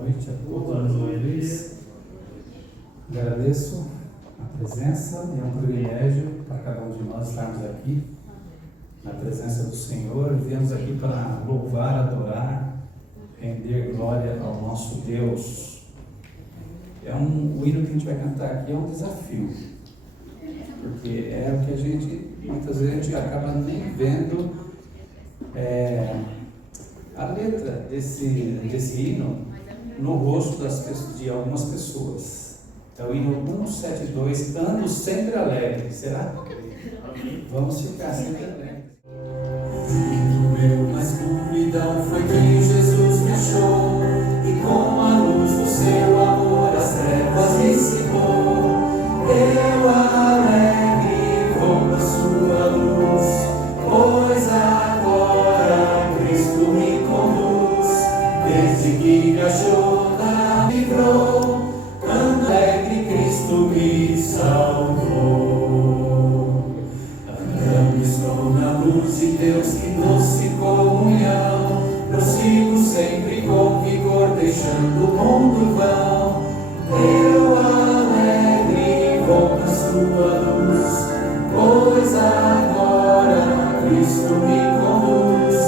noite a todos mais uma vez. Agradeço a presença e é um privilégio para cada um de nós estarmos aqui na presença do Senhor. Viemos aqui para louvar, adorar, render glória ao nosso Deus. O hino que a gente vai cantar aqui é um desafio, porque é o que a gente, muitas vezes, a gente acaba nem vendo a letra desse hino no rosto de algumas pessoas. É o hino 172, Ando Sempre Alegre. Será? Vamos ficar sempre alegres. No meu mais escuridão foi que Jesus me achou, e com a luz do seu amor as trevas dissipou. Eu alegre vou na sua luz, pois agora Cristo me conduz. Desde que me achou, me livrou, ando alegre, Cristo me salvou. Andando estou na luz de Deus, que doce comunhão, prossigo sempre com vigor, deixando o mundo vão. Eu alegre vou na sua luz, pois agora Cristo me conduz.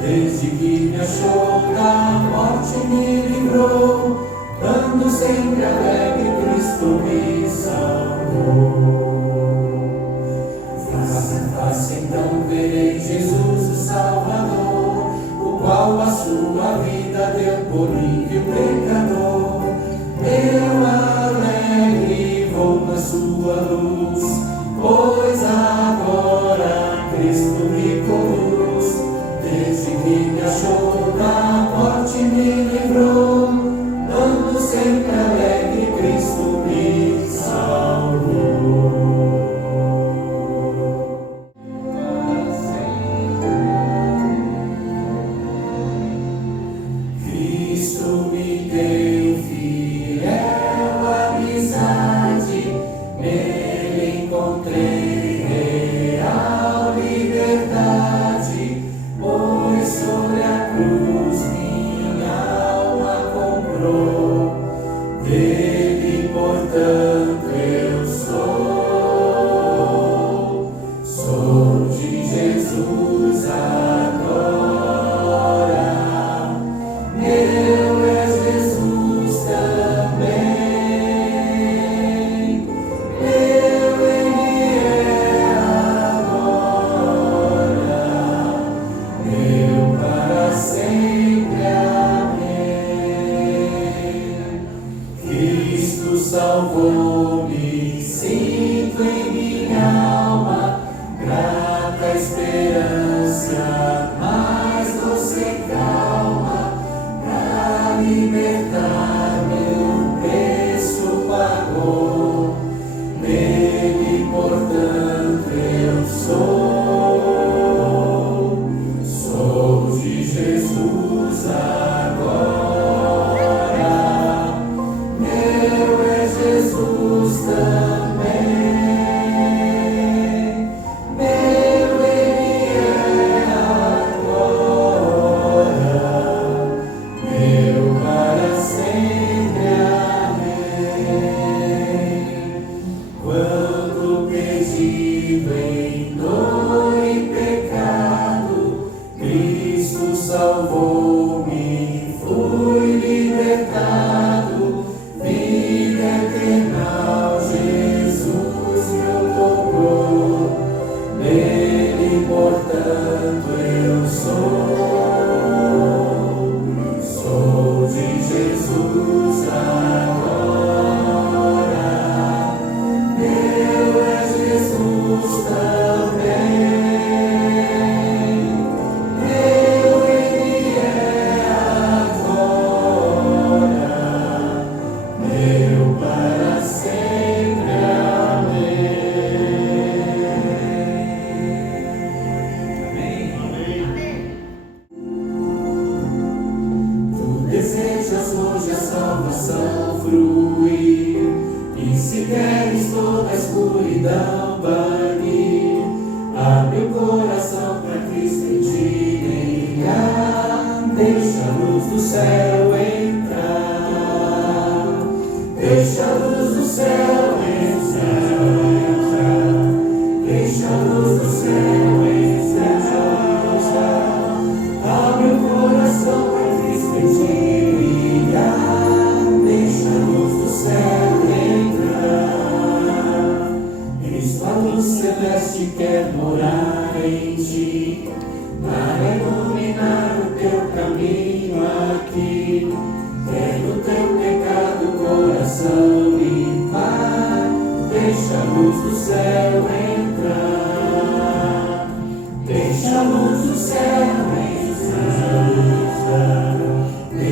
Desde que me achou, da morte me livrou, ando sempre alegre, Cristo me salvou. Face a face então verei Jesus o Salvador, o qual a sua vida deu por mim, viu pecador. Eu alegre vou na sua luz, pois agora Cristo me conduz. Desde que me achou, da morte me livrou, ando sempre alegre, Cristo me salvou. Cristo me deu fiel amizade, nele encontrei real liberdade, pois sobre a cruz minha alma comprou, dele portanto eu sou de Jesus agora, meu é Jesus também, meu Ele é agora, meu para sempre, amém. Cristo salvou-me, sinto em minha alma grata esperança, mais doce calma, pra libertar-me o preço pagou, nele portanto eu sou de Jesus agora, meu é Jesus também, meu Ele é agora, meu para sempre, amém. Quanto perdido em dor e pecado, Cristo salvou-me, fui libertado, vida eterna, Jesus me otorgou, nele portanto eu sou de Jesus agora, meu é Jesus também, meu Ele é agora, meu para sempre, amém. Tu desejas hoje a salvação fruir, e se queres toda a escuridão banir, abre o coração para Cristo em ti brilhar, deixa a luz do céu entrar.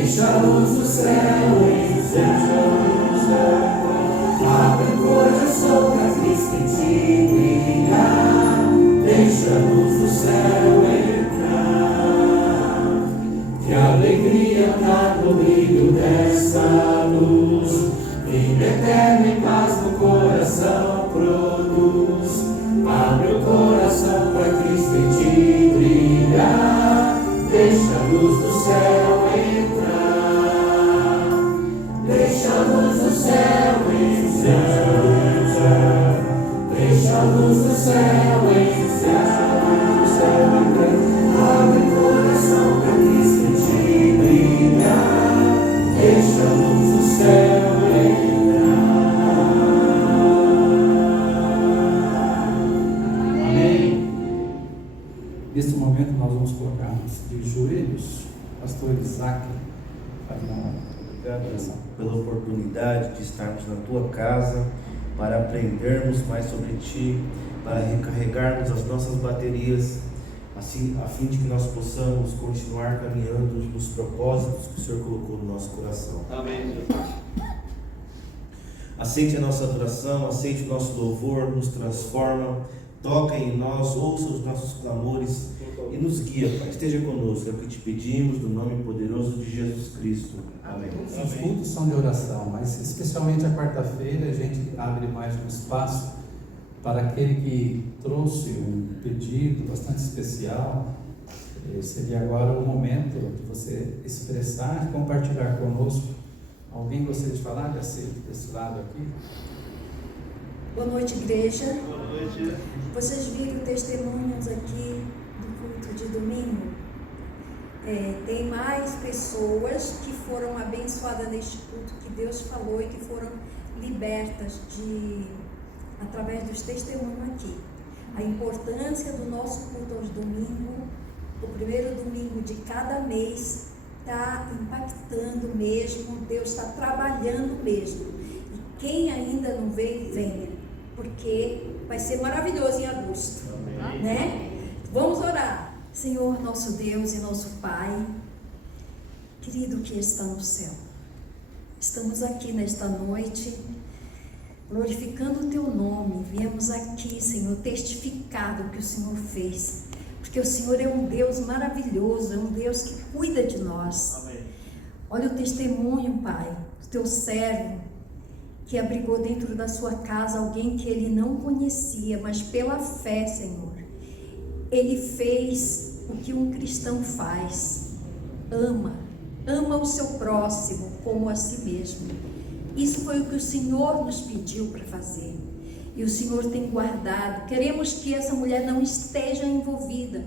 deixa a luz do céu entrar. Abre o coração pra Cristo em ti brilhar, deixa a luz do céu entrar. Que alegria tá no brilho dessa luz, vida eterna e paz no coração produz. Abre o coração pra Cristo em ti brilhar, deixa a luz do céu entrar. Deixa a luz do céu entrar. Deixa a luz do céu entrar. Abre o coração pra Cristo em ti brilhar, deixa a luz do céu entrar. Amém. Neste momento nós vamos colocar-nos de joelhos. Pastor Isaac, faz uma oração. Pela oportunidade de estarmos na tua casa, para aprendermos mais sobre ti, para recarregarmos as nossas baterias, assim, a fim de que nós possamos continuar caminhando nos propósitos que o Senhor colocou no nosso coração. Amém. Aceite a nossa adoração, aceite o nosso louvor, nos transforma, toca em nós, ouça os nossos clamores e nos guia, Pai. Esteja conosco, é o que te pedimos, no nome poderoso de Jesus Cristo. Amém. Os cultos são de oração, mas especialmente a quarta-feira a gente abre mais um espaço para aquele que trouxe um pedido bastante especial. Seria agora o momento de você expressar e compartilhar conosco. Alguém gostaria de falar desse lado aqui? Boa noite, igreja. Boa noite. Vocês viram testemunhos aqui do culto de domingo? Tem mais pessoas que foram abençoadas neste culto, que Deus falou e que foram libertas através dos testemunhos aqui. A importância do nosso culto aos domingos, o primeiro domingo de cada mês, está impactando mesmo, Deus está trabalhando mesmo. E quem ainda não veio, venha, porque vai ser maravilhoso em agosto. Amém. Né? Vamos orar. Senhor, nosso Deus e nosso Pai, querido que está no céu, estamos aqui nesta noite, glorificando o Teu nome. Viemos aqui, Senhor, testificar do que o Senhor fez, porque o Senhor é um Deus maravilhoso, é um Deus que cuida de nós. Amém. Olha o testemunho, Pai, do Teu servo, que abrigou dentro da sua casa alguém que ele não conhecia, mas pela fé, Senhor, ele fez o que um cristão faz: ama o seu próximo como a si mesmo. Isso foi o que o Senhor nos pediu para fazer, e o Senhor tem guardado. Queremos que essa mulher não esteja envolvida,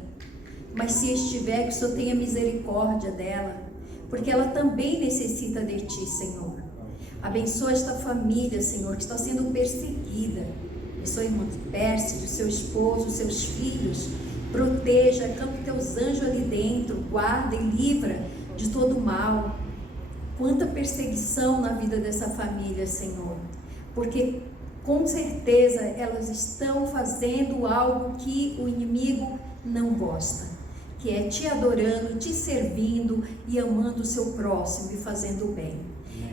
mas se estiver, que o Senhor tenha misericórdia dela, porque ela também necessita de Ti, Senhor. Abençoa esta família, Senhor, que está sendo perseguida. Abençoa a irmã Pérsia, o seu esposo, os seus filhos. Proteja, acampe Teus anjos ali dentro, guarda e livra de todo mal. Quanta perseguição na vida dessa família, Senhor, porque com certeza elas estão fazendo algo que o inimigo não gosta, que é Te adorando, Te servindo e amando o seu próximo e fazendo o bem.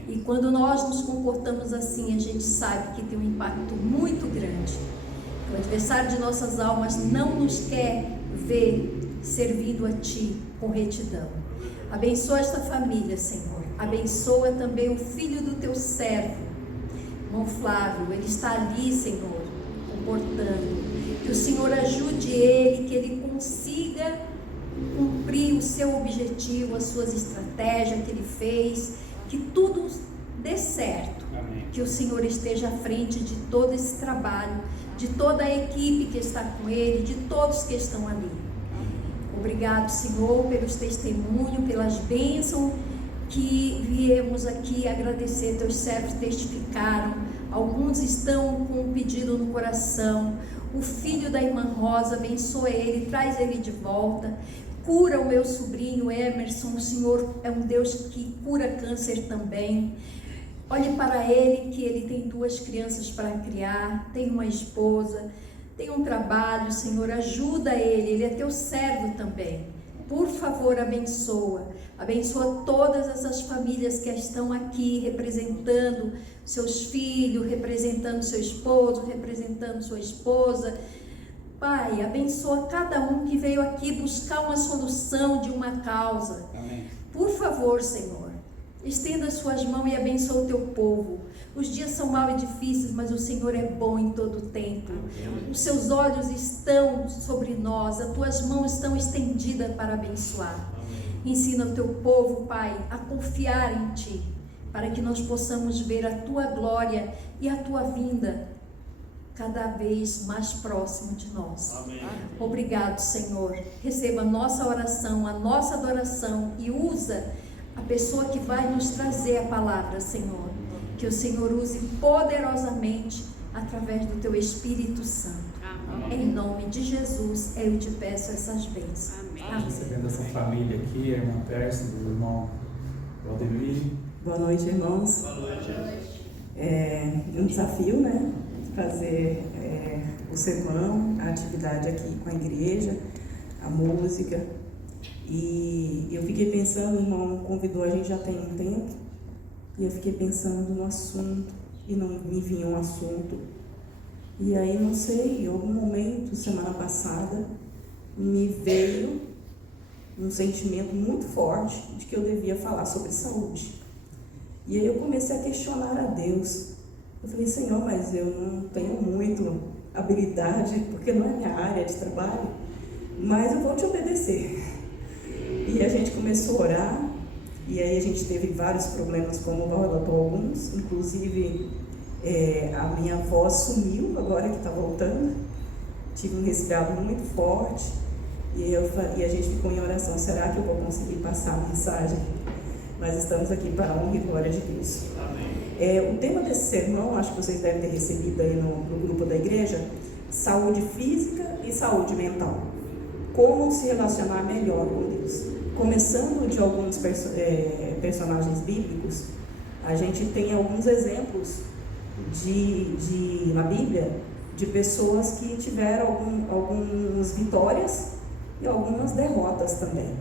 E quando nós nos comportamos assim, a gente sabe que tem um impacto muito grande. O adversário de nossas almas não nos quer ver servindo a Ti com retidão. Abençoa esta família, Senhor. Abençoa também o filho do Teu servo, irmão Flávio. Ele está ali, Senhor, comportando. Que o Senhor ajude ele, que ele consiga cumprir o seu objetivo, as suas estratégias que ele fez, que tudo dê certo. Amém. Que o Senhor esteja à frente de todo esse trabalho, de toda a equipe que está com ele, de todos que estão ali. Obrigado, Senhor, pelos testemunhos, pelas bênçãos que viemos aqui agradecer. Teus servos testificaram, alguns estão com um pedido no coração. O filho da irmã Rosa, abençoa ele, traz ele de volta. Cura o meu sobrinho Emerson. O Senhor é um Deus que cura câncer também. Olhe para ele, que ele tem 2 crianças para criar, tem uma esposa, tem um trabalho. Senhor, ajuda ele é Teu servo também. Por favor, abençoa todas essas famílias que estão aqui representando seus filhos, representando seu esposo, representando sua esposa. Pai, abençoa cada um que veio aqui buscar uma solução de uma causa. Amém. Por favor, Senhor, estenda as suas mãos e abençoa o teu povo. Os dias são maus e difíceis, mas o Senhor é bom em todo o tempo. Os seus olhos estão sobre nós, as tuas mãos estão estendidas para abençoar. Ensina o teu povo, Pai, a confiar em Ti, para que nós possamos ver a Tua glória e a Tua vinda cada vez mais próximo de nós. Amém. Obrigado, Senhor. Receba a nossa oração, a nossa adoração e usa a pessoa que vai nos trazer a palavra, Senhor. Que o Senhor use poderosamente através do Teu Espírito Santo. Amém. Em nome de Jesus, eu te peço essas bênçãos. Amém. Recebendo essa família aqui, a irmã Pérsia, do irmão Valdemir. Boa noite, irmãos. Boa noite. É um desafio, né? Fazer o sermão, a atividade aqui com a igreja, a música. E eu fiquei pensando, o irmão convidou a gente já tem um tempo, e eu fiquei pensando no assunto, e não me vinha um assunto. E aí, não sei, em algum momento, semana passada, me veio um sentimento muito forte de que eu devia falar sobre saúde. E aí eu comecei a questionar a Deus. Eu falei, Senhor, mas eu não tenho muito habilidade, porque não é minha área de trabalho, mas eu vou te obedecer. E a gente começou a orar, e aí a gente teve vários problemas, como relatou alguns, inclusive a minha voz sumiu, agora que está voltando, tive um resfriado muito forte, e a gente ficou em oração, será que eu vou conseguir passar a mensagem? Nós estamos aqui para a honra e glória de Deus. Amém. O tema desse sermão, acho que vocês devem ter recebido aí no grupo da igreja, saúde física e saúde mental. Como se relacionar melhor com Deus. Começando de alguns personagens bíblicos, a gente tem alguns exemplos na Bíblia de pessoas que tiveram algumas vitórias e algumas derrotas também.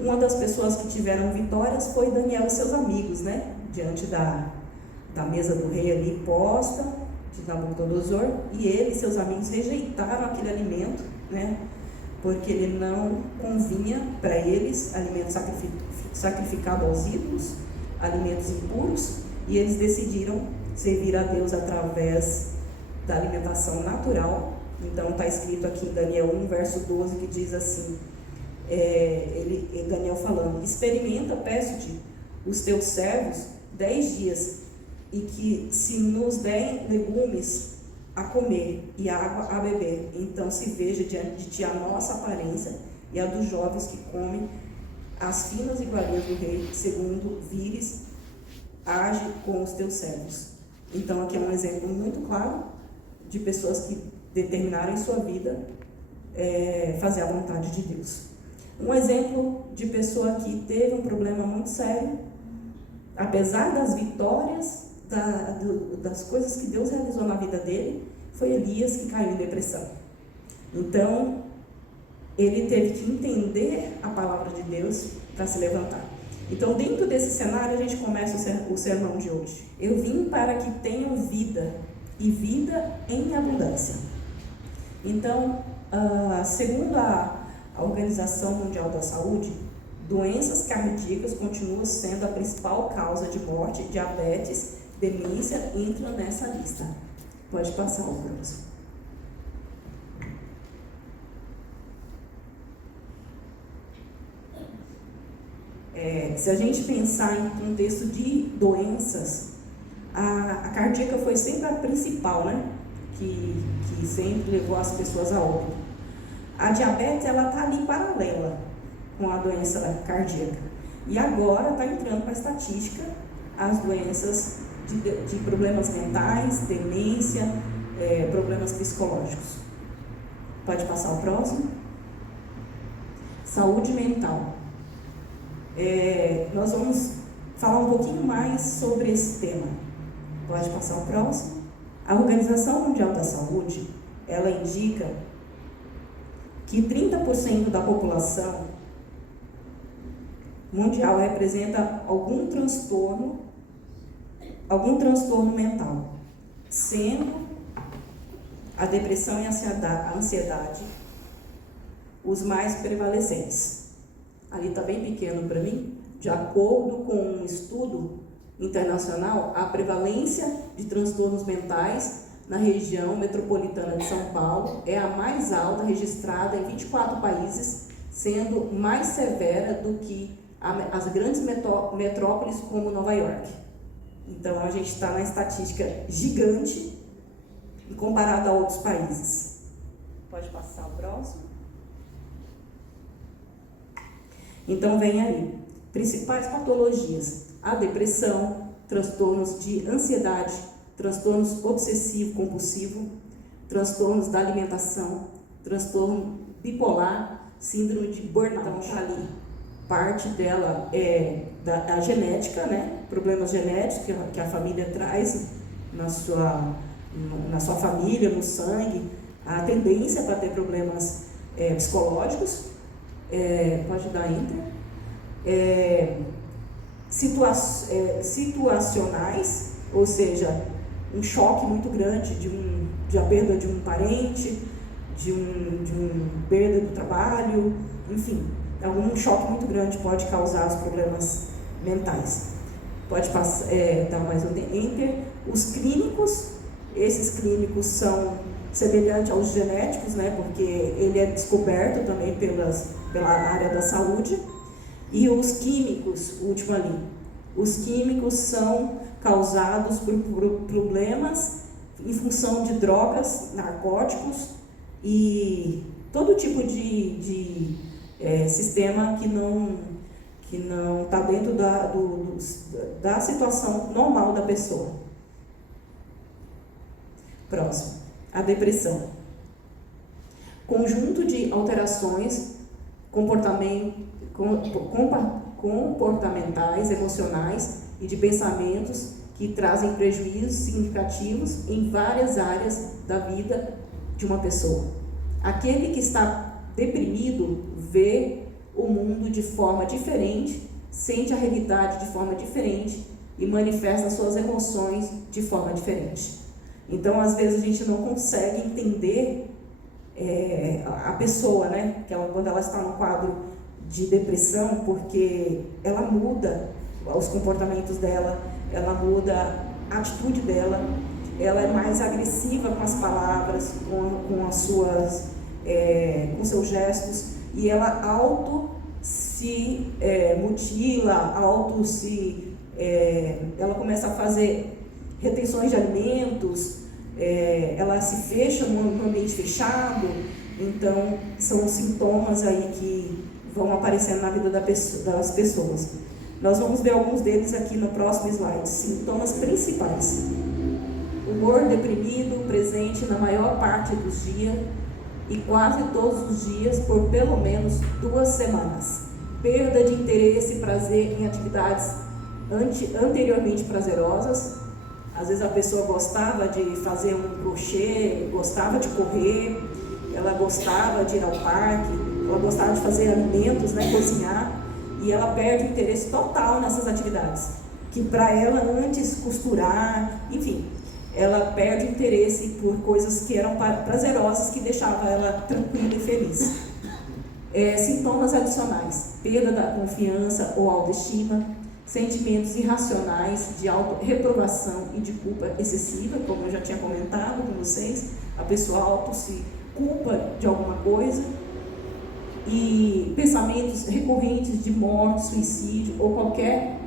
Uma das pessoas que tiveram vitórias foi Daniel e seus amigos, né? Diante da mesa do rei ali posta, de Nabucodonosor, e ele e seus amigos rejeitaram aquele alimento, né? Porque ele não convinha para eles, alimento sacrificado aos ídolos, alimentos impuros, e eles decidiram servir a Deus através da alimentação natural. Então está escrito aqui em Daniel 1, verso 12, que diz assim, Daniel falando, experimenta, peço-te, os teus servos 10 dias, e que se nos derem legumes a comer e água a beber, então se veja diante de ti a nossa aparência e a dos jovens que comem as finas iguarias do rei, segundo vires, age com os teus servos. Então aqui é um exemplo muito claro de pessoas que determinaram em sua vida fazer a vontade de Deus. Um exemplo de pessoa que teve um problema muito sério, apesar das vitórias, das coisas que Deus realizou na vida dele, foi Elias, que caiu em depressão. Então, ele teve que entender a palavra de Deus para se levantar. Então, dentro desse cenário, a gente começa o sermão de hoje. Eu vim para que tenham vida, e vida em abundância. Então, segundo a Organização Mundial da Saúde, doenças cardíacas continuam sendo a principal causa de morte, diabetes, demência entram nessa lista. Pode passar o próximo. Se a gente pensar em contexto de doenças, a cardíaca foi sempre a principal, né? Que sempre levou as pessoas a óbito. A diabetes, ela está ali paralela com a doença cardíaca. E agora está entrando para a estatística as doenças de problemas mentais, demência, problemas psicológicos. Pode passar o próximo. Saúde mental. Nós vamos falar um pouquinho mais sobre esse tema. Pode passar o próximo. A Organização Mundial da Saúde, ela indica que 30% da população mundial representa algum transtorno mental, sendo a depressão e a ansiedade os mais prevalecentes. Ali está bem pequeno para mim. De acordo com um estudo internacional, a prevalência de transtornos mentais na região metropolitana de São Paulo é a mais alta registrada em 24 países, sendo mais severa do que as grandes metrópoles como Nova York. Então a gente está na estatística gigante comparado a outros países. Pode passar o próximo? Então vem aí. Principais patologias: a depressão, transtornos de ansiedade, transtornos obsessivo-compulsivo, transtornos da alimentação, transtorno bipolar, síndrome de burnout. Então, ali, parte dela é da genética, né? Problemas genéticos que a família traz na sua família, no sangue, a tendência para ter problemas psicológicos. Pode dar enter. Situacionais, ou seja, um choque muito grande de a perda de um parente, de perda do trabalho, enfim, algum choque muito grande pode causar os problemas mentais. Pode passar, dar mais um enter. Os clínicos, esses clínicos são semelhantes aos genéticos, né, porque ele é descoberto também pela área da saúde. E os químicos, o último ali, os químicos são causados por problemas em função de drogas, narcóticos e todo tipo de sistema que não está dentro da situação normal da pessoa. Próximo, a depressão. Conjunto de alterações comportamentais, emocionais e de pensamentos que trazem prejuízos significativos em várias áreas da vida de uma pessoa. Aquele que está deprimido vê o mundo de forma diferente, sente a realidade de forma diferente e manifesta suas emoções de forma diferente. Então, às vezes, a gente não consegue entender a pessoa, né? Quando ela está no quadro de depressão, porque ela muda os comportamentos dela, ela muda a atitude dela, ela é mais agressiva com as palavras, com seus gestos, e ela se mutila, ela começa a fazer retenções de alimentos, ela se fecha no ambiente fechado. Então são sintomas aí que vão aparecendo na vida das pessoas. Nós vamos ver alguns deles aqui no próximo slide. Sintomas principais: humor deprimido presente na maior parte dos dias e quase todos os dias por pelo menos 2 semanas. Perda de interesse e prazer em atividades anteriormente prazerosas. Às vezes a pessoa gostava de fazer um crochê, gostava de correr, ela gostava de ir ao parque, ela gostava de fazer alimentos, né, cozinhar, e ela perde o interesse total nessas atividades, que para ela antes costurar, enfim, ela perde o interesse por coisas que eram prazerosas, que deixavam ela tranquila e feliz. Sintomas adicionais: perda da confiança ou autoestima, sentimentos irracionais de auto-reprovação e de culpa excessiva, como eu já tinha comentado com vocês, a pessoa se culpa de alguma coisa, e pensamentos recorrentes de morte, suicídio ou qualquer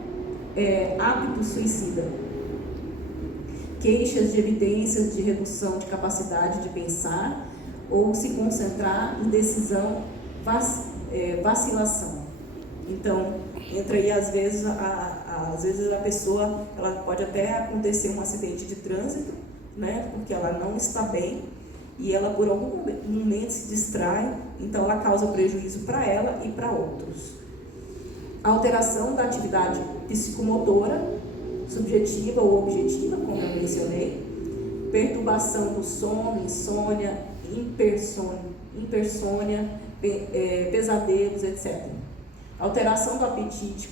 hábito suicida. Queixas de evidências de redução de capacidade de pensar ou se concentrar, indecisão, vacilação. Então, entra aí às vezes a pessoa, ela pode até acontecer um acidente de trânsito, né, porque ela não está bem e ela por algum momento se distrai, então ela causa prejuízo para ela e para outros. Alteração da atividade psicomotora, subjetiva ou objetiva, como eu mencionei, perturbação do sono, insônia, hipersônia, pesadelos, etc. alteração do apetite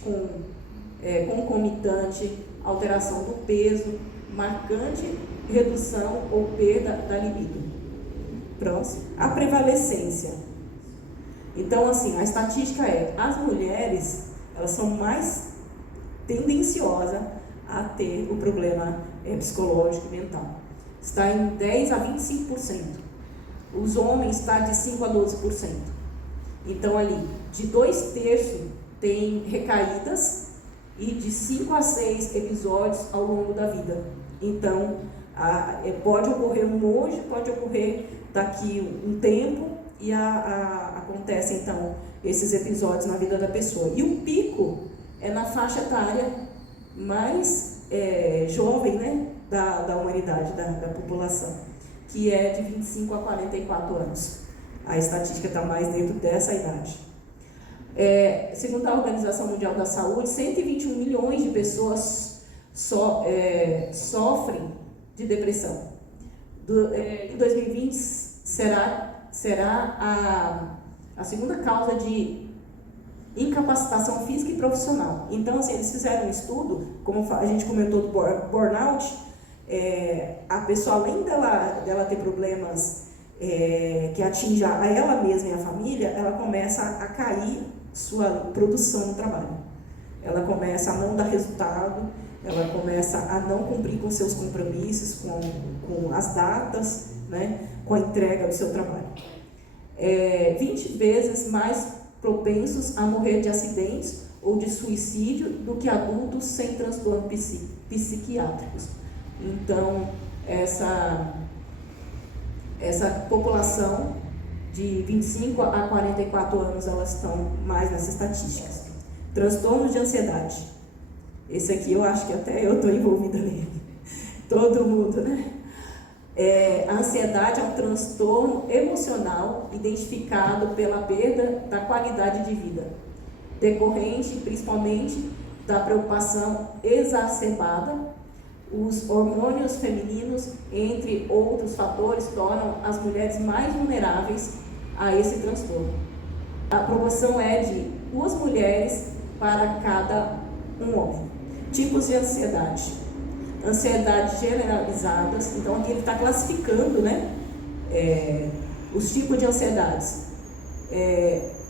concomitante, alteração do peso, marcante redução ou perda da libido. Próximo. A prevalecência. Então, assim, a estatística é, as mulheres, elas são mais tendenciosas a ter o problema psicológico e mental. Está em 10 a 25%. Os homens está de 5 a 12%. Então, ali, de 2/3 tem recaídas e de 5 a 6 episódios ao longo da vida. Então, pode ocorrer um hoje, pode ocorrer daqui um tempo e acontecem, então, esses episódios na vida da pessoa. E o pico é na faixa etária mais jovem, né, da humanidade, da população, que é de 25 a 44 anos. A estatística está mais dentro dessa idade. Segundo a Organização Mundial da Saúde, 121 milhões de pessoas sofrem de depressão. Em 2020 será a segunda causa de incapacitação física e profissional. Então, assim, eles fizeram um estudo, como a gente comentou do burnout, a pessoa, além dela ter problemas que atingem a ela mesma e a família, ela começa a cair sua produção no trabalho. Ela começa a não dar resultado, ela começa a não cumprir com seus compromissos, com as datas, né, com a entrega do seu trabalho. 20 vezes mais propensos a morrer de acidentes ou de suicídio do que adultos sem transtornos psiquiátricos. Então, essa população de 25 a 44 anos, elas estão mais nessas estatísticas. Transtornos de ansiedade. Esse aqui eu acho que até eu estou envolvida nele. Todo mundo, né? A ansiedade é um transtorno emocional identificado pela perda da qualidade de vida, decorrente principalmente da preocupação exacerbada. Os hormônios femininos, entre outros fatores, tornam as mulheres mais vulneráveis a esse transtorno. A proporção é de 2 mulheres para cada um homem. Tipos de ansiedade. Ansiedade generalizadas. Então, aqui ele está classificando, né, os tipos de ansiedades.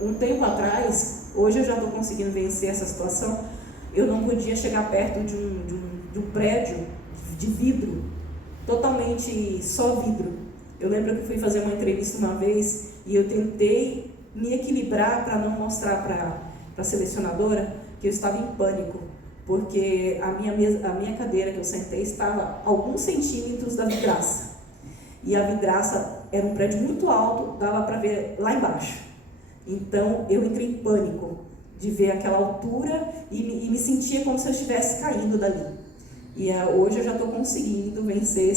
Um tempo atrás, hoje eu já estou conseguindo vencer essa situação, eu não podia chegar perto de um prédio de vidro, totalmente só vidro. Eu lembro que fui fazer uma entrevista uma vez e eu tentei me equilibrar para não mostrar para a selecionadora que eu estava em pânico, porque a minha cadeira que eu sentei estava a alguns centímetros da vidraça. E a vidraça era um prédio muito alto, dava para ver lá embaixo. Então eu entrei em pânico de ver aquela altura e me sentia como se eu estivesse caindo dali. E hoje eu já estou conseguindo vencer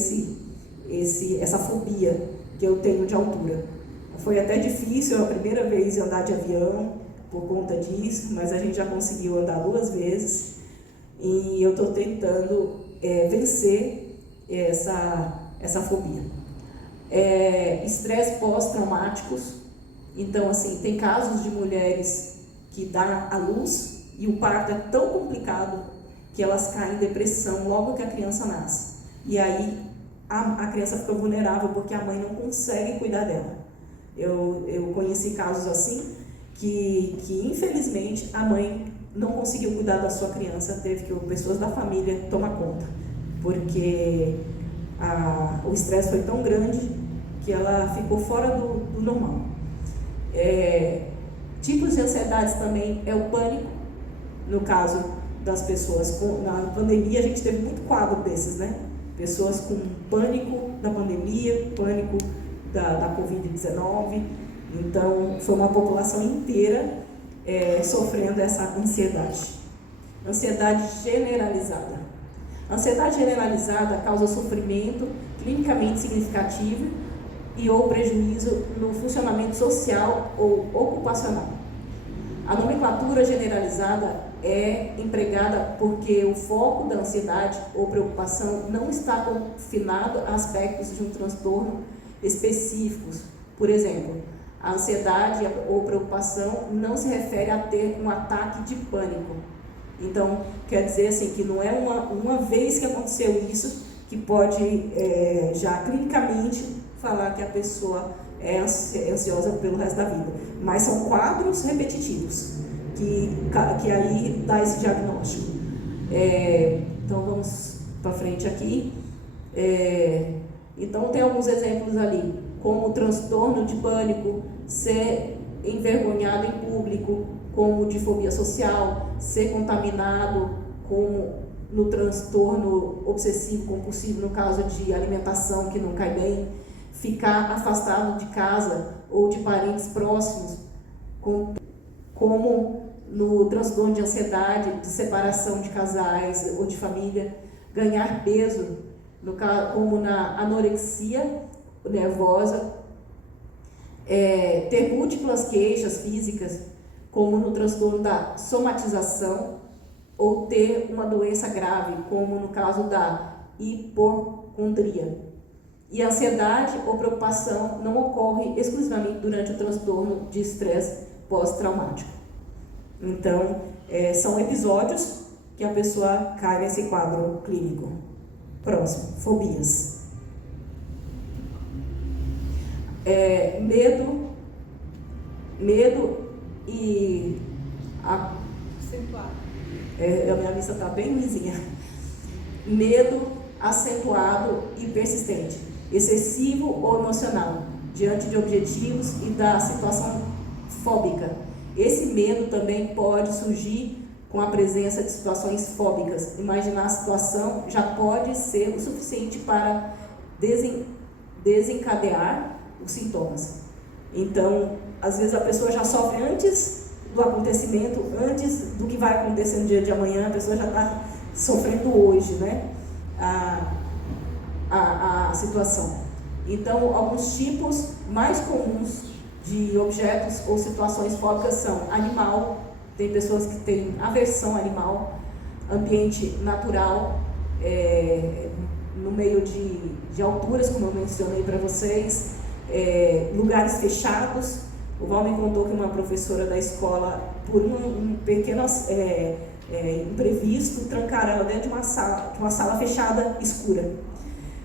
essa fobia que eu tenho de altura. Foi até difícil a primeira vez andar de avião por conta disso, mas a gente já conseguiu andar 2 vezes. E eu estou tentando vencer essa fobia. Estresse pós-traumáticos. Então, assim, tem casos de mulheres que dão à luz e o parto é tão complicado que elas caem em depressão logo que a criança nasce. E aí a criança fica vulnerável porque a mãe não consegue cuidar dela. Eu conheci casos assim que infelizmente a mãe não conseguiu cuidar da sua criança, teve que pessoas da família tomar conta, porque o estresse foi tão grande que ela ficou fora do normal. Tipos de ansiedades também é o pânico. No caso das pessoas, na pandemia a gente teve muito quadro desses, né? Pessoas com pânico da pandemia, pânico da Covid-19. Então, foi uma população inteira sofrendo essa ansiedade. Ansiedade generalizada. Ansiedade generalizada causa sofrimento clinicamente significativo e ou prejuízo no funcionamento social ou ocupacional. A nomenclatura generalizada é empregada porque o foco da ansiedade ou preocupação não está confinado a aspectos de um transtorno específicos. Por exemplo, A ansiedade ou preocupação não se refere a ter um ataque de pânico. Então, quer dizer assim, que não é uma vez que aconteceu isso, que pode já clinicamente falar que a pessoa é ansiosa pelo resto da vida. Mas são quadros repetitivos que aí dá esse diagnóstico. Então, vamos para frente aqui. Então, tem alguns exemplos ali, como o transtorno de pânico, ser envergonhado em público, como de fobia social, ser contaminado, como no transtorno obsessivo compulsivo, no caso de alimentação que não cai bem, ficar afastado de casa ou de parentes próximos, como no transtorno de ansiedade, de separação de casais ou de família, ganhar peso, como na anorexia nervosa, ter múltiplas queixas físicas, como no transtorno da somatização, ou ter uma doença grave, como no caso da hipocondria. E a ansiedade ou preocupação não ocorre exclusivamente durante o transtorno de estresse pós-traumático. Então, são episódios que a pessoa cai nesse quadro clínico. Próximo, fobias. Medo e Acentuado. A minha vista está bem ruimzinha. Medo acentuado e persistente, excessivo ou emocional, diante de objetivos e da situação fóbica. Esse medo também pode surgir com a presença de situações fóbicas. Imaginar a situação já pode ser o suficiente para desencadear os sintomas. Então, às vezes a pessoa já sofre antes do acontecimento, antes do que vai acontecer no dia de amanhã, a pessoa já está sofrendo hoje, né? A situação. Então, alguns tipos mais comuns de objetos ou situações fóbicas são animal, tem pessoas que têm aversão a animal, ambiente natural, no meio de alturas, como eu mencionei para vocês, lugares fechados. O Val me contou que uma professora da escola, por um pequeno imprevisto, trancaram ela dentro de uma sala fechada, escura.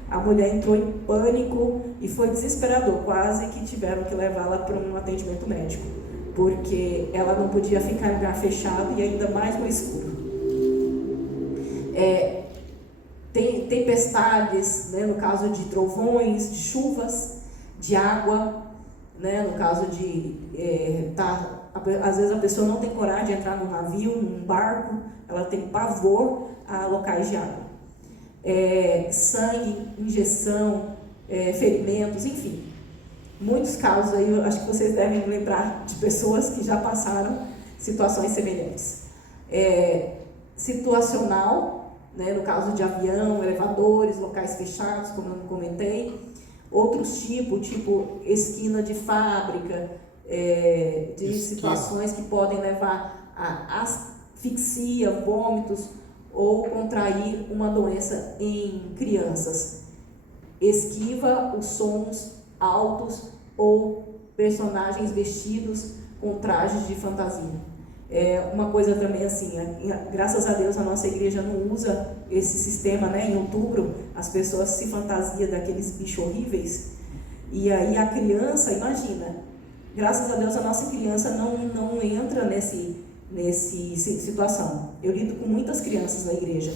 A mulher entrou em pânico e foi desesperador, quase que tiveram que levá-la para um atendimento médico, porque ela não podia ficar em lugar fechado e ainda mais no escuro. Tem tempestades, né, no caso de trovões, de chuvas, de água, né, no caso de às vezes a pessoa não tem coragem de entrar num navio, num barco, ela tem pavor a locais de água. Sangue, injeção, ferimentos, enfim. Muitos casos aí, eu acho que vocês devem lembrar de pessoas que já passaram situações semelhantes. Situacional, né, no caso de avião, elevadores, locais fechados, como eu comentei. Outros tipos, tipo esquina de fábrica, de situações que podem levar a asfixia, vômitos, ou contrair uma doença em crianças. Esquiva os sons altos ou personagens vestidos com trajes de fantasia. Uma coisa também assim, graças a Deus a nossa igreja não usa esse sistema, né? Em outubro as pessoas se fantasiam daqueles bichos horríveis, e aí a criança, imagina, graças a Deus a nossa criança não entra nessa situação. Eu lido com muitas crianças na igreja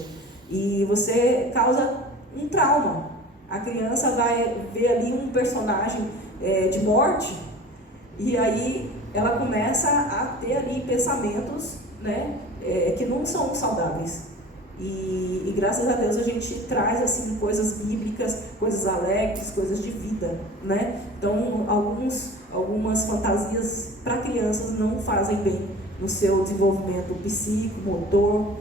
e você causa um trauma. A criança vai ver ali um personagem de morte e aí ela começa a ter ali pensamentos, né, que não são saudáveis. E graças a Deus a gente traz assim coisas bíblicas, coisas alegres, coisas de vida, né? Então algumas fantasias para crianças não fazem bem no seu desenvolvimento psicomotor.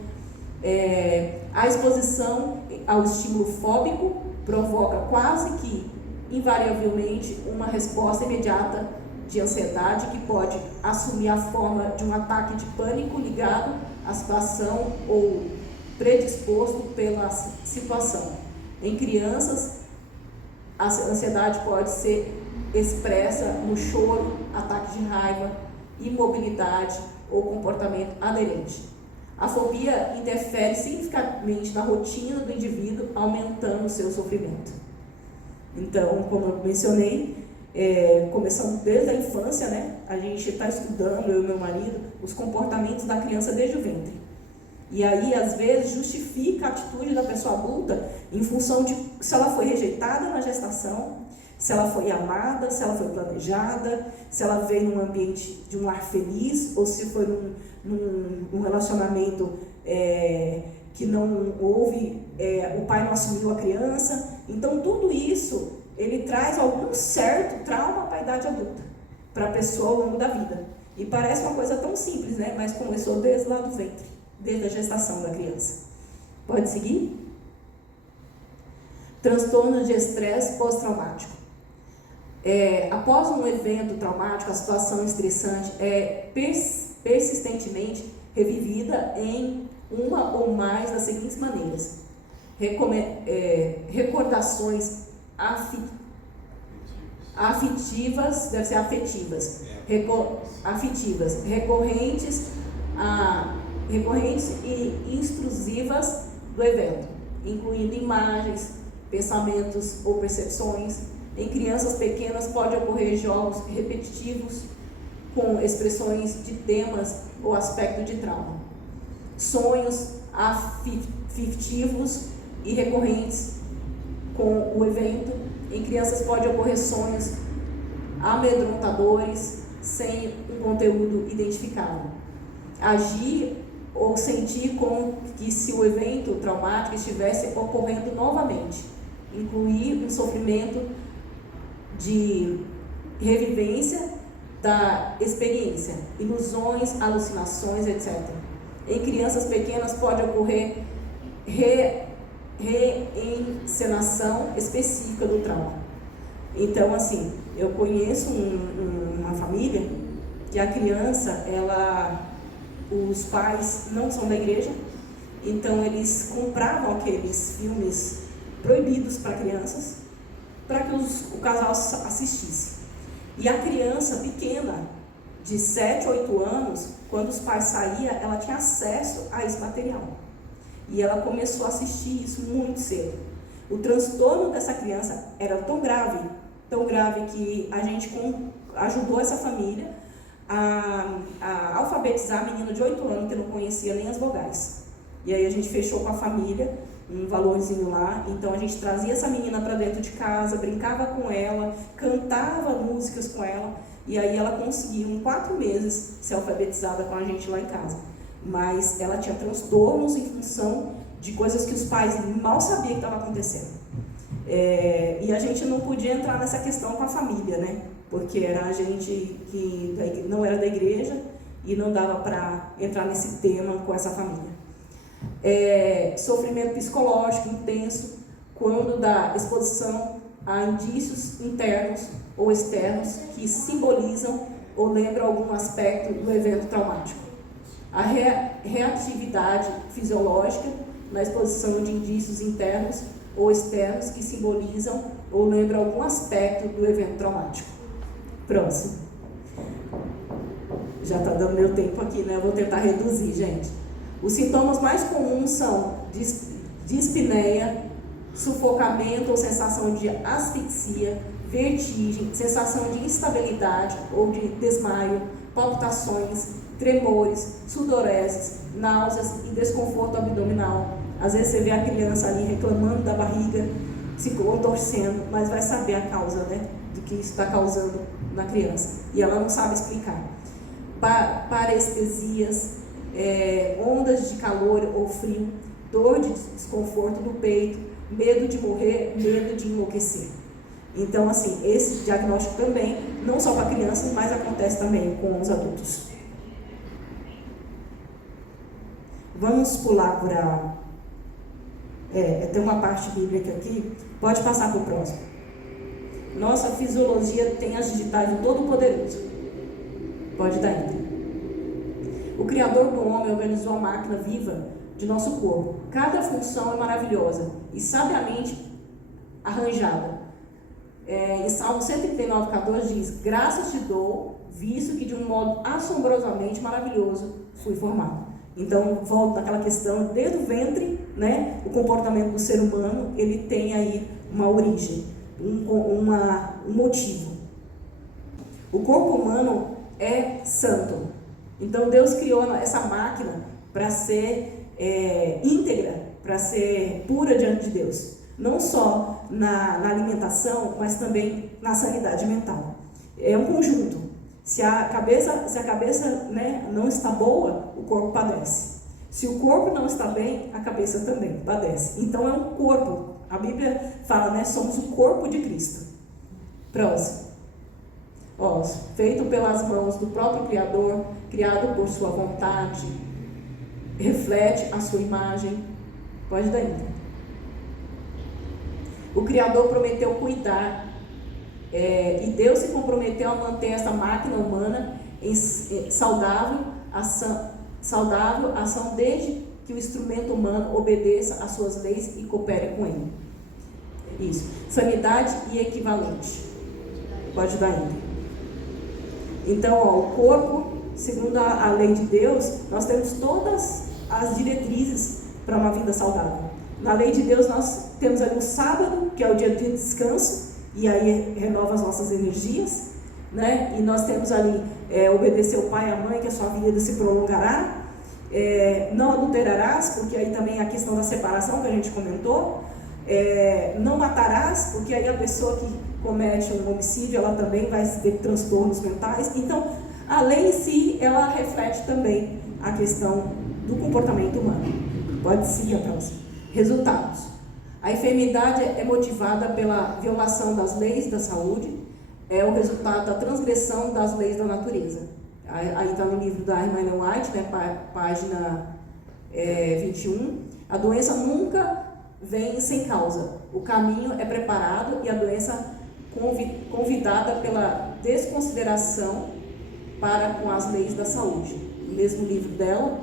A exposição ao estímulo fóbico provoca quase que invariavelmente uma resposta imediata de ansiedade que pode assumir a forma de um ataque de pânico ligado à situação ou predisposto pela situação. Em crianças, a ansiedade pode ser expressa no choro, ataque de raiva, imobilidade ou comportamento aderente. A fobia interfere significativamente na rotina do indivíduo, aumentando o seu sofrimento. Então, como eu mencionei, começando desde a infância, né, a gente está estudando, eu e meu marido, os comportamentos da criança desde o ventre. E aí, às vezes, justifica a atitude da pessoa adulta em função de se ela foi rejeitada na gestação, se ela foi amada, se ela foi planejada, se ela veio num ambiente de um lar feliz, ou se foi num relacionamento que não houve, o pai não assumiu a criança. Então, tudo isso, ele traz algum certo trauma para a idade adulta, para a pessoa ao longo da vida. E parece uma coisa tão simples, né? Mas começou desde lá do ventre, desde a gestação da criança. Pode seguir? Transtorno de estresse pós-traumático. Após um evento traumático, a situação estressante é persistentemente revivida em uma ou mais das seguintes maneiras: recordações afetivas, deve ser afetivas, recorrentes e intrusivas do evento, incluindo imagens, pensamentos ou percepções. Em crianças pequenas pode ocorrer jogos repetitivos com expressões de temas ou aspecto de trauma. Sonhos afetivos e recorrentes com o evento. Em crianças pode ocorrer sonhos amedrontadores sem um conteúdo identificável. Agir ou sentir como que se o evento traumático estivesse ocorrendo novamente. Incluir um sofrimento de revivência da experiência, ilusões, alucinações, etc. Em crianças pequenas pode ocorrer reencenação específica do trauma. Então, assim, eu conheço uma família que a criança, os pais não são da igreja, então eles compravam aqueles filmes proibidos para crianças, para que o casal assistisse. E a criança pequena, de 7, 8 anos, quando os pais saíam, ela tinha acesso a esse material. E ela começou a assistir isso muito cedo. O transtorno dessa criança era tão grave que a gente ajudou essa família a alfabetizar a menina de 8 anos que não conhecia nem as vogais. E aí a gente fechou com a família um valorzinho lá, então a gente trazia essa menina para dentro de casa, brincava com ela, cantava músicas com ela, e aí ela conseguiu em 4 meses ser alfabetizada com a gente lá em casa. Mas ela tinha transtornos em função de coisas que os pais mal sabiam que estava acontecendo. E a gente não podia entrar nessa questão com a família, né? Porque era a gente que não era da igreja e não dava para entrar nesse tema com essa família. Sofrimento psicológico intenso quando da exposição a indícios internos ou externos que simbolizam ou lembram algum aspecto do evento traumático. A reatividade fisiológica na exposição de indícios internos ou externos que simbolizam ou lembram algum aspecto do evento traumático. Próximo. Já está dando meu tempo aqui, né? Eu vou tentar reduzir, gente. Os sintomas mais comuns são dispneia, sufocamento ou sensação de asfixia, vertigem, sensação de instabilidade ou de desmaio, palpitações, tremores, sudoreses, náuseas e desconforto abdominal. Às vezes você vê a criança ali reclamando da barriga, se contorcendo, mas vai saber a causa, né, do que isso está causando na criança. E ela não sabe explicar. Parestesias, ondas de calor ou frio, dor de desconforto no peito, medo de morrer, medo de enlouquecer. Então, assim, esse diagnóstico também, não só para crianças, mas acontece também com os adultos. Vamos pular para... tem uma parte bíblica aqui, pode passar para o próximo. Nossa fisiologia tem as digitais do Todo-Poderoso. Pode dar ainda. O Criador do homem organizou a máquina viva de nosso corpo. Cada função é maravilhosa e sabiamente arranjada. Em Salmo 139:14 diz: graças te dou, visto que de um modo assombrosamente maravilhoso fui formado. Então, volto naquela questão, desde o ventre, né, o comportamento do ser humano, ele tem aí uma origem, um motivo. O corpo humano é santo. Então, Deus criou essa máquina para ser íntegra, para ser pura diante de Deus. Não só na alimentação, mas também na sanidade mental. É um conjunto. Se a cabeça, né, não está boa, o corpo padece. Se o corpo não está bem, a cabeça também padece. Então é um corpo. A Bíblia fala, né, somos o corpo de Cristo. Próximo. Feito pelas mãos do próprio Criador, criado por sua vontade, reflete a sua imagem. Pode dar ainda. O Criador prometeu cuidar. E Deus se comprometeu a manter essa máquina humana em saudável ação desde que o instrumento humano obedeça às suas leis e coopere com ele. Isso. Sanidade e equivalente. Pode dar ainda. Então, o corpo, segundo a lei de Deus, nós temos todas as diretrizes para uma vida saudável. Na lei de Deus, nós temos ali o sábado, que é o dia de descanso, e aí renova as nossas energias, né? E nós temos ali obedecer o pai e a mãe, que a sua vida se prolongará. Não adulterarás, porque aí também a questão da separação que a gente comentou. Não matarás, porque aí a pessoa que comete um homicídio, ela também vai ter transtornos mentais. Então, a lei em si, ela reflete também a questão do comportamento humano. Pode seguir a próxima. Resultados. A enfermidade é motivada pela violação das leis da saúde, é o resultado da transgressão das leis da natureza. Aí está no livro da irmã Ellen White, né, página 21. A doença nunca vem sem causa. O caminho é preparado e a doença convidada pela desconsideração para com as leis da saúde. No mesmo livro dela,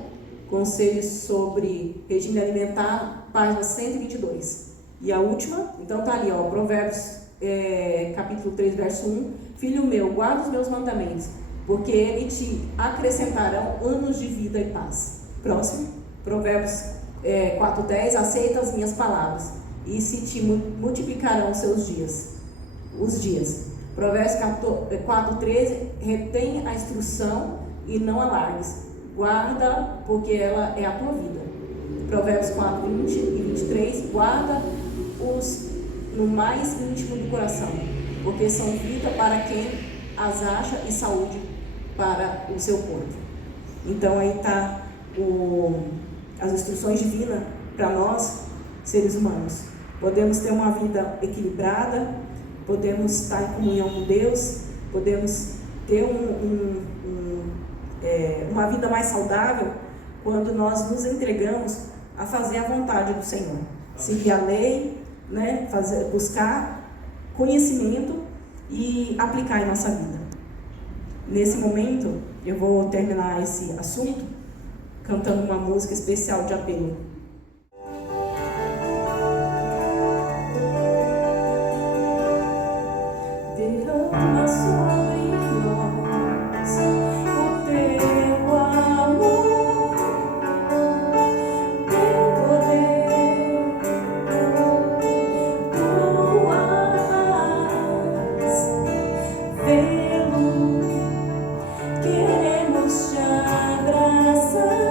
Conselhos sobre Regime Alimentar, página 122. E a última, então está ali, Provérbios, capítulo 3, verso 1. Filho meu, guarda os meus mandamentos, porque ele te acrescentarão anos de vida e paz. Próximo, Provérbios 4:10. Aceita as minhas palavras, e se te multiplicarão os dias. Provérbios 4:13. Retém a instrução e não alargues. Guarda, porque ela é a tua vida. Provérbios 4:20 e 23. Guarda os no mais íntimo do coração, porque são vida para quem as acha e saúde para o seu corpo. Então aí está as instruções divinas para nós, seres humanos. Podemos ter uma vida equilibrada, podemos estar em comunhão com Deus, podemos ter uma vida mais saudável quando nós nos entregamos a fazer a vontade do Senhor, seguir a lei, né, buscar conhecimento e aplicar em nossa vida. Nesse momento, eu vou terminar esse assunto cantando uma música especial de apelo. Derrama sobre nós o teu amor, teu poder, tua paz, vê-lo, queremos te abraçar.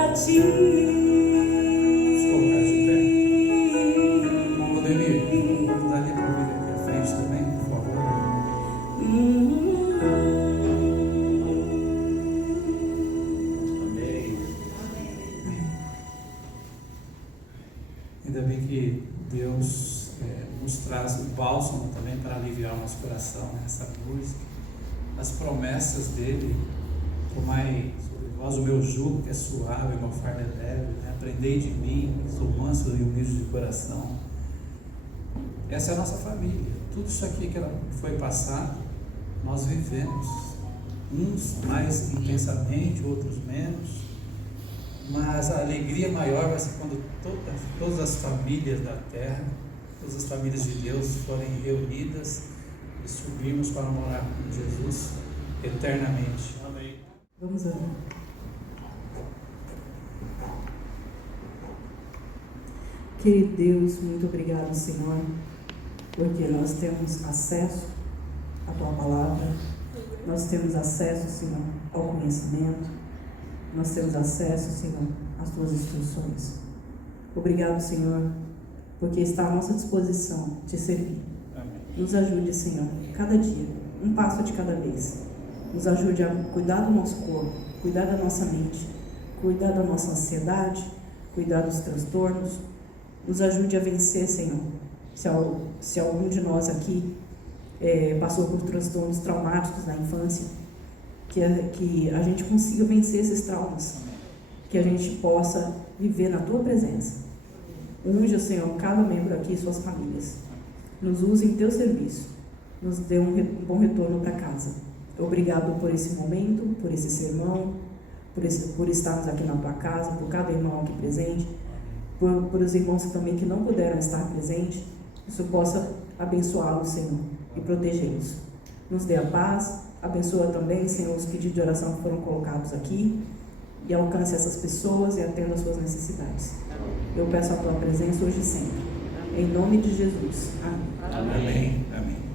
a ti. Vamos colocar de pé. Odemir, daria para vir aqui à frente também, por favor. Amém. Ainda bem que Deus nos traz o bálsamo também para aliviar o nosso coração, né? Essa música, as promessas dele, tomai sobre vós o meu jugo que é suave, o meu fardo é leve, né? Aprendei de mim, sou manso e humilde de coração. Essa é a nossa família. Tudo isso aqui que ela foi passado, nós vivemos, uns mais intensamente, outros menos. Mas a alegria maior vai ser quando todas as famílias da terra, todas as famílias de Deus forem reunidas e subirmos para morar com Jesus eternamente. Amém. Vamos orar. Querido Deus, muito obrigado, Senhor, porque nós temos acesso à Tua Palavra, nós temos acesso, Senhor, ao conhecimento, nós temos acesso, Senhor, às Tuas instruções. Obrigado, Senhor, porque está à nossa disposição Te servir. Amém. Nos ajude, Senhor, cada dia, um passo de cada vez. Nos ajude a cuidar do nosso corpo, cuidar da nossa mente, cuidar da nossa ansiedade, cuidar dos transtornos. Nos ajude a vencer, Senhor. Se algum de nós aqui passou por transtornos traumáticos na infância, que a gente consiga vencer esses traumas, que a gente possa viver na Tua presença. Unja, Senhor, cada membro aqui e suas famílias. Nos use em Teu serviço. Nos dê um bom retorno para casa. Obrigado por esse momento, por esse sermão, por estarmos aqui na Tua casa, por cada irmão aqui presente, por os irmãos também que não puderam estar presentes. Isso possa abençoá-los, Senhor, e protegê-los. Nos dê a paz. Abençoa também, Senhor, os pedidos de oração que foram colocados aqui e alcance essas pessoas e atenda as suas necessidades. Eu peço a Tua presença hoje e sempre. Em nome de Jesus. Amém. Amém. Amém.